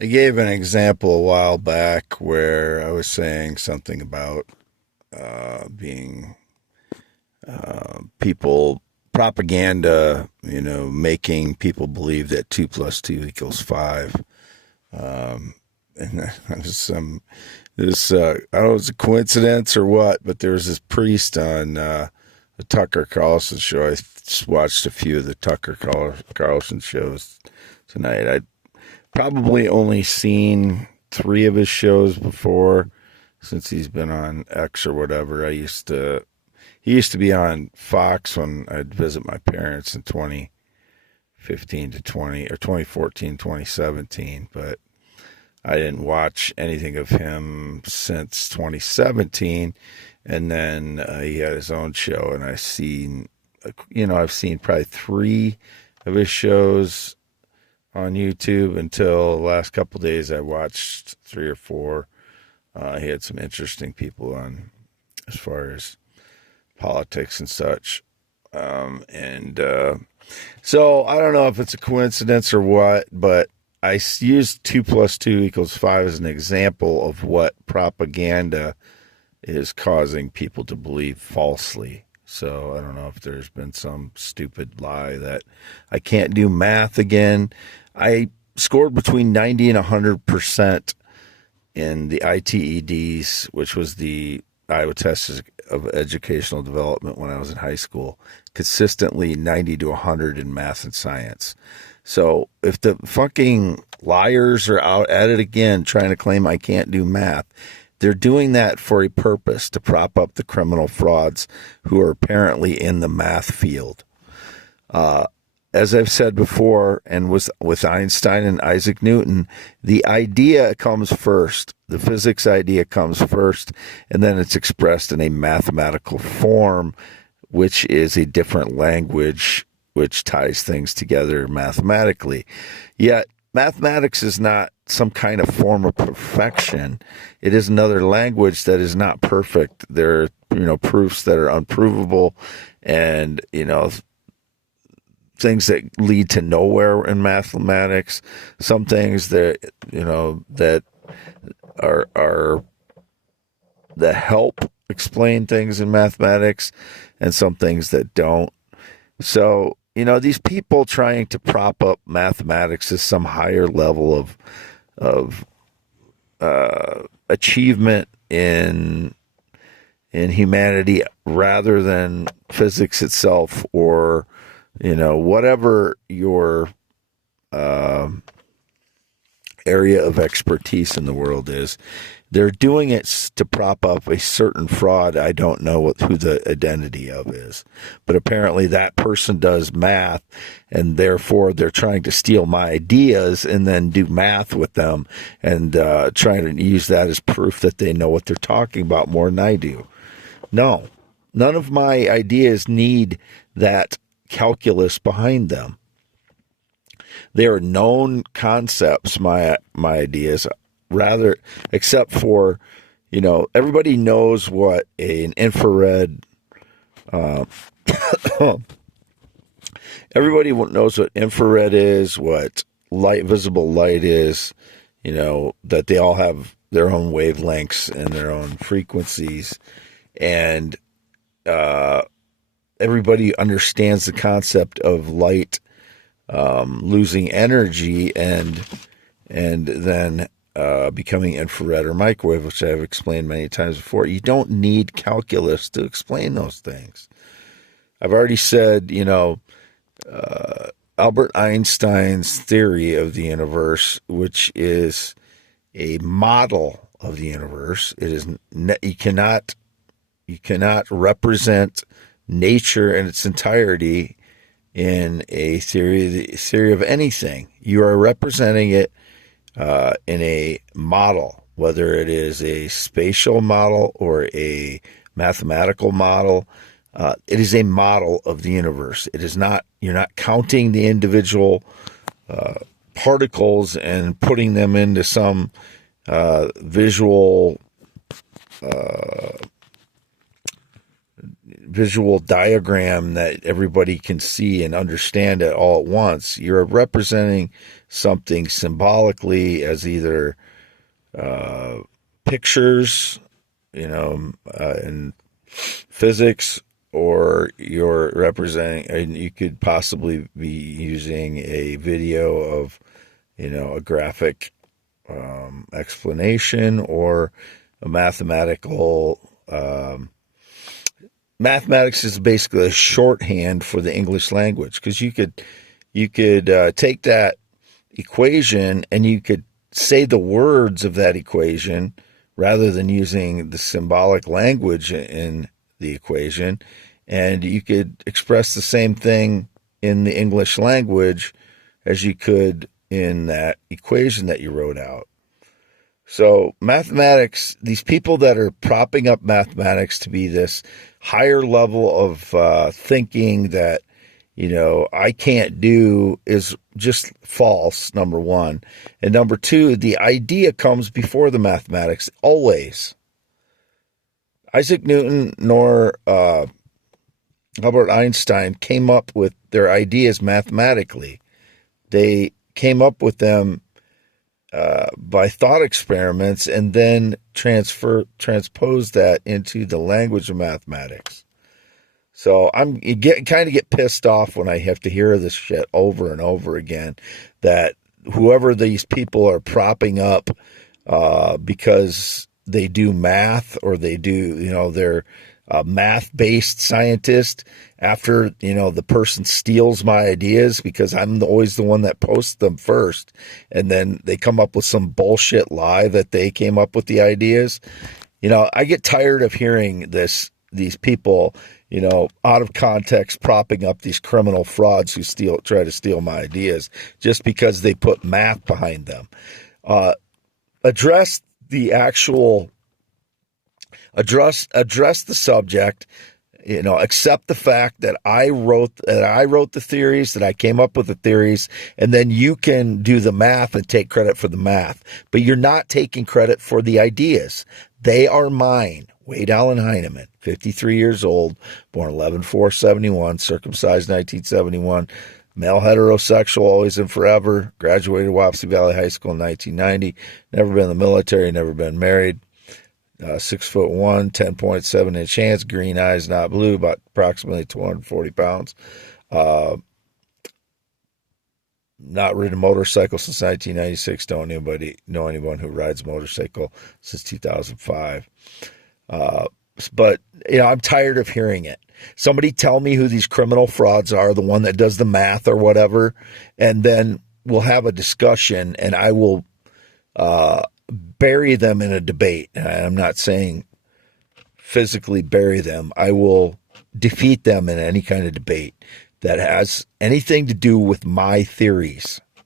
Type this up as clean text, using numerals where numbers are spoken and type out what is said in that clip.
I gave an example a while back where I was saying something about being people propaganda, making people believe that 2 plus 2 equals 5. And there's I don't know if it's a coincidence or what, but there was this priest on the Tucker Carlson show. I just watched a few of the Tucker Carlson shows tonight. I probably only seen 3 of his shows before since he's been on X or whatever. He used to be on Fox when I'd visit my parents in 2015 to 2014, 2017, but I didn't watch anything of him since 2017. And then he had his own show, and I've seen probably 3 of his shows on YouTube until the last couple of days. I watched 3 or 4. He had some interesting people on as far as politics and such. So I don't know if it's a coincidence or what, but I used 2 plus 2 equals 5 as an example of what propaganda is causing people to believe falsely. So I don't know if there's been some stupid lie that I can't do math again. I scored between 90 and 100% in the ITEDs, which was the Iowa Test of Educational Development when I was in high school, consistently 90 to 100 in math and science. So if the fucking liars are out at it again trying to claim I can't do math, they're doing that for a purpose, to prop up the criminal frauds who are apparently in the math field. As I've said before, and with Einstein and Isaac Newton, the idea comes first. The physics idea comes first, and then it's expressed in a mathematical form, which is a different language which ties things together mathematically. Yet, mathematics is not some kind of form of perfection. It is another language that is not perfect. There are, proofs that are unprovable, and, things that lead to nowhere in mathematics. Some things that, that are that help explain things in mathematics, and some things that don't. So, these people trying to prop up mathematics as some higher level of achievement in humanity rather than physics itself, or whatever your area of expertise in the world is. They're doing it to prop up a certain fraud. I don't know who the identity of is, but apparently that person does math, and therefore they're trying to steal my ideas and then do math with them, and trying to use that as proof that they know what they're talking about more than I do. No, none of my ideas need that calculus behind them. They are known concepts, my ideas, rather, except for, everybody knows what an infrared, everybody knows what infrared is, what visible light is, that they all have their own wavelengths and their own frequencies. And everybody understands the concept of light losing energy and then becoming infrared or microwave, which I've explained many times before. You don't need calculus to explain those things. I've already said, Albert Einstein's theory of the universe, which is a model of the universe. It is you cannot represent nature in its entirety in a theory of anything. You are representing it in a model, whether it is a spatial model or a mathematical model. It is a model of the universe. It is not. You're not counting the individual particles and putting them into some visual visual diagram that everybody can see and understand it all at once. You're representing something symbolically as either pictures, in physics, or you're representing, and you could possibly be using a video of, a graphic explanation, or a mathematical. Mathematics is basically a shorthand for the English language, because you could take that equation and you could say the words of that equation rather than using the symbolic language in the equation, and you could express the same thing in the English language as you could in that equation that you wrote out. So mathematics, these people that are propping up mathematics to be this higher level of thinking that, I can't do, is just false, number one. And number two, the idea comes before the mathematics, always. Isaac Newton nor Albert Einstein came up with their ideas mathematically. They came up with them by thought experiments, and then transpose that into the language of mathematics. So you kind of get pissed off when I have to hear this shit over and over again, that whoever these people are propping up because they do math, or they do, they're a math-based scientist, after, the person steals my ideas, because I'm always the one that posts them first, and then they come up with some bullshit lie that they came up with the ideas. I get tired of hearing these people, out of context, propping up these criminal frauds who try to steal my ideas just because they put math behind them. Address the subject. Accept the fact that I wrote the theories, that I came up with the theories, and then you can do the math and take credit for the math. But you're not taking credit for the ideas. They are mine. Wade Allen Heinemann, 53 years old, born 11/4/71, circumcised 1971, male heterosexual, always and forever, graduated Wapsie Valley High School in 1990, never been in the military, never been married. 6'1", 10.7-inch hands, green eyes, not blue, about approximately 240 pounds. Not ridden a motorcycle since 1996. Don't know anyone who rides a motorcycle since 2005. But I'm tired of hearing it. Somebody tell me who these criminal frauds are, the one that does the math or whatever, and then we'll have a discussion, and I will bury them in a debate. I'm not saying physically bury them. I will defeat them in any kind of debate that has anything to do with my theories.